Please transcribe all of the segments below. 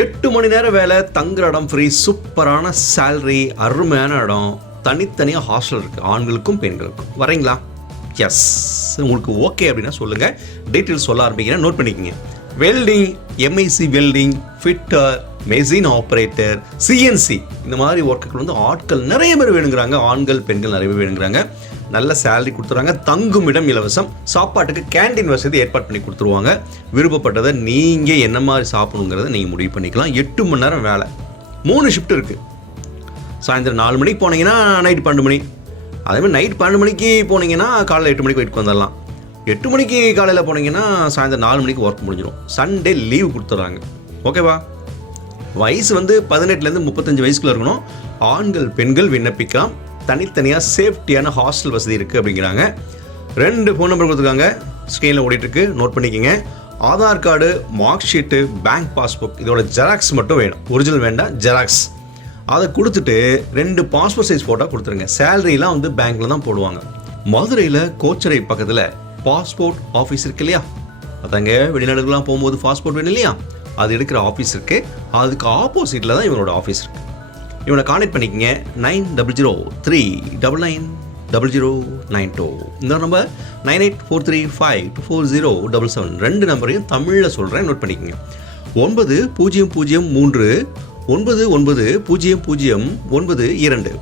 எட்டு மணி நேரம் வேலை தங்குற இடம் ஃப்ரீ சூப்பரான சேல்ரி அருமையான இடம். தனித்தனியாக ஹாஸ்டல் இருக்குது ஆண்களுக்கும் பெண்களுக்கும். வரீங்களா எஸ் உங்களுக்கு ஓகே அப்படின்னா சொல்லுங்கள் டீட்டெயில்ஸ் சொல்ல ஆரம்பிக்கிறேன். நோட் பண்ணிக்கோங்க. Welding MIC welding fitter machine operator CNC இந்த மாதிரி ஒர்க்குகள் வந்து ஆட்கள் நிறைய பேர் வேணுங்கிறாங்க. ஆண்கள் பெண்கள் நிறைய பேர் வேணுங்கிறாங்க. நல்ல சேலரி கொடுத்துறாங்க. தங்கும் இடம் இலவசம். சாப்பாட்டுக்கு கேண்டீன் வசதி ஏற்பாடு பண்ணி கொடுத்துருவாங்க. விருப்பப்பட்டதை நீங்கள் என்ன மாதிரி சாப்பிடணுங்கிறத நீங்கள் முடிவு பண்ணிக்கலாம். எட்டு மணி நேரம் வேலை. மூணு ஷிஃப்ட் இருக்குது சாயந்தரம் நாலு மணிக்கு போனீங்கன்னா நைட் பன்னெண்டு மணி. அதேமாதிரி நைட் பன்னெண்டு மணிக்கு போனீங்கன்னா காலையில் எட்டு மணிக்கு போயிட்டு வந்துடலாம். எட்டு மணிக்கு காலையில் போனீங்கன்னா சாயந்தரம் நாலு மணிக்கு ஒர்க் முடிஞ்சிடும். சண்டே லீவ் கொடுத்துட்றாங்க ஓகேவா வயசு வந்து பதினெட்டுலேருந்து முப்பத்தஞ்சு வயசுக்குள்ள இருக்கணும். ஆண்கள் பெண்கள் விண்ணப்பிக்கலாம். தனித்தனியாக சேஃப்டியான ஹாஸ்டல் வசதி இருக்குது அப்படிங்கிறாங்க. ரெண்டு ஃபோன் நம்பர் கொடுத்துருக்காங்க. ஸ்க்ரீனில் ஓடிட்டுருக்கு நோட் பண்ணிக்கோங்க. Aadhaar card mark sheet bank passbook இதோட ஜெராக்ஸ் மட்டும் வேணும். ஒரிஜினல் வேண்டாம் ஜெராக்ஸ் அதை கொடுத்துட்டு ரெண்டு பாஸ்போர்ட் சைஸ் ஃபோட்டோ கொடுத்துருங்க. சேலரிலாம் வந்து பேங்க்கில் தான் போடுவாங்க. மதுரையில் கோச்சரை பக்கத்தில் பாஸ்போர்ட் ஆஃபீஸ் இருக்கு இல்லையா? அதாங்க வெளிநாடுகள்லாம் போகும்போது பாஸ்போர்ட் வேணும் இல்லையா? அது எடுக்கிற ஆஃபீஸ் இருக்குது அதுக்கு ஆப்போசிட்டில் தான் இவனோட ஆஃபீஸ் இருக்குது இவனை கான்டெக்ட் பண்ணிக்கங்க. Nine double zero three double nine double zero nine two. இந்த number nine eight four three five two four zero double seven. ரெண்டு நம்பரையும் தமிழில் சொல்கிறேன் நோட் பண்ணிக்கங்க. ஒன்பது பூஜ்ஜியம் பூஜ்ஜியம் மூன்று ஒன்பது ஒன்பது பூஜ்ஜியம் பூஜ்ஜியம் ஒன்பது இரண்டு.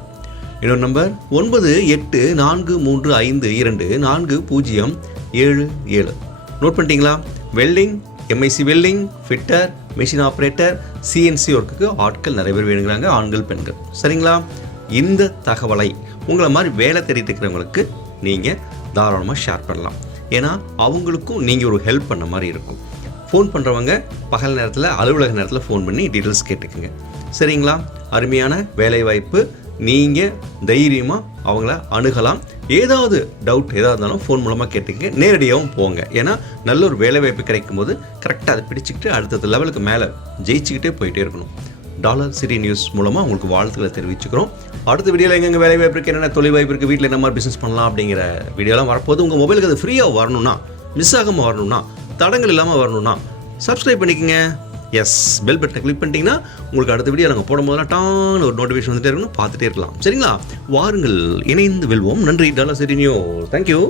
இன்னொரு நம்பர் ஒன்பது எட்டு நான்கு மூன்று ஐந்து இரண்டு நான்கு பூஜ்ஜியம் ஏழு ஏழு. நோட் பண்ணிட்டீங்களா? Welding MIC welding fitter machine operator CNC ஒர்க்குக்கு ஆட்கள் நிறைய பேர் வேணுங்கிறாங்க ஆண்கள் பெண்கள். சரிங்களா? இந்த தகவலை உங்களை மாதிரி வேலை தேடிட்டு இருக்கிறவங்களுக்கு நீங்கள் தாராளமாக ஷேர் பண்ணலாம். ஏன்னா அவங்களுக்கும் நீங்கள் ஒரு ஹெல்ப் பண்ண மாதிரி இருக்கும். ஃபோன் பண்ணுறவங்க பகல் நேரத்தில் அலுவலக நேரத்தில் ஃபோன் பண்ணி டீட்டெயில்ஸ் கேட்டுக்குங்க. சரிங்களா? அருமையான வேலைவாய்ப்பு நீங்கள் தைரியமாக அவங்கள அணுகலாம். ஏதாவது டவுட் ஏதாவது இருந்தாலும் ஃபோன் மூலமாக கேட்டுக்கங்க. நேரடியாகவும் போங்க. ஏன்னா நல்ல ஒரு வேலைவாய்ப்பு கிடைக்கும் போது கரெக்டாக அதை பிடிச்சிக்கிட்டு அடுத்தது லெவலுக்கு மேலே ஜெயிச்சுக்கிட்டே போயிட்டே இருக்கணும். டாலர் சிட்டி நியூஸ் மூலமாக உங்களுக்கு வாழ்த்துக்களை தெரிவிச்சுக்கிறோம். அடுத்த வீடியோவில் எங்கெங்க வேலை வாய்ப்பு இருக்குது என்னென்ன தொழில் வாய்ப்பு இருக்குது வீட்டில் என்ன மாதிரி பிஸ்னஸ் பண்ணலாம் அப்படிங்கிற வீடியோலாம் வரப்போது உங்கள் மொபைலுக்கு அது ஃப்ரீயாக வரணும்னா மிஸ் ஆகாமல் வரணும்னா தடங்கள் இல்லாமல் வரணும்னா சப்ஸ்கிரைப் பண்ணிக்கங்க. எஸ் பெல் பட்டனை கிளிக் பண்ணிட்டீங்கன்னா உங்களுக்கு அடுத்த வீடியோ நாங்கள் போடும் போதெல்லாம் டான் ஒரு நோட்டிஃபிகேஷன் வந்துட்டே இருக்கணும் பார்த்துட்டே இருக்கலாம். சரிங்களா? வாருங்கள் இணைந்து வெல்வோம். நன்றி டாலர் சிட்டி நியூஸ் தேங்க்யூ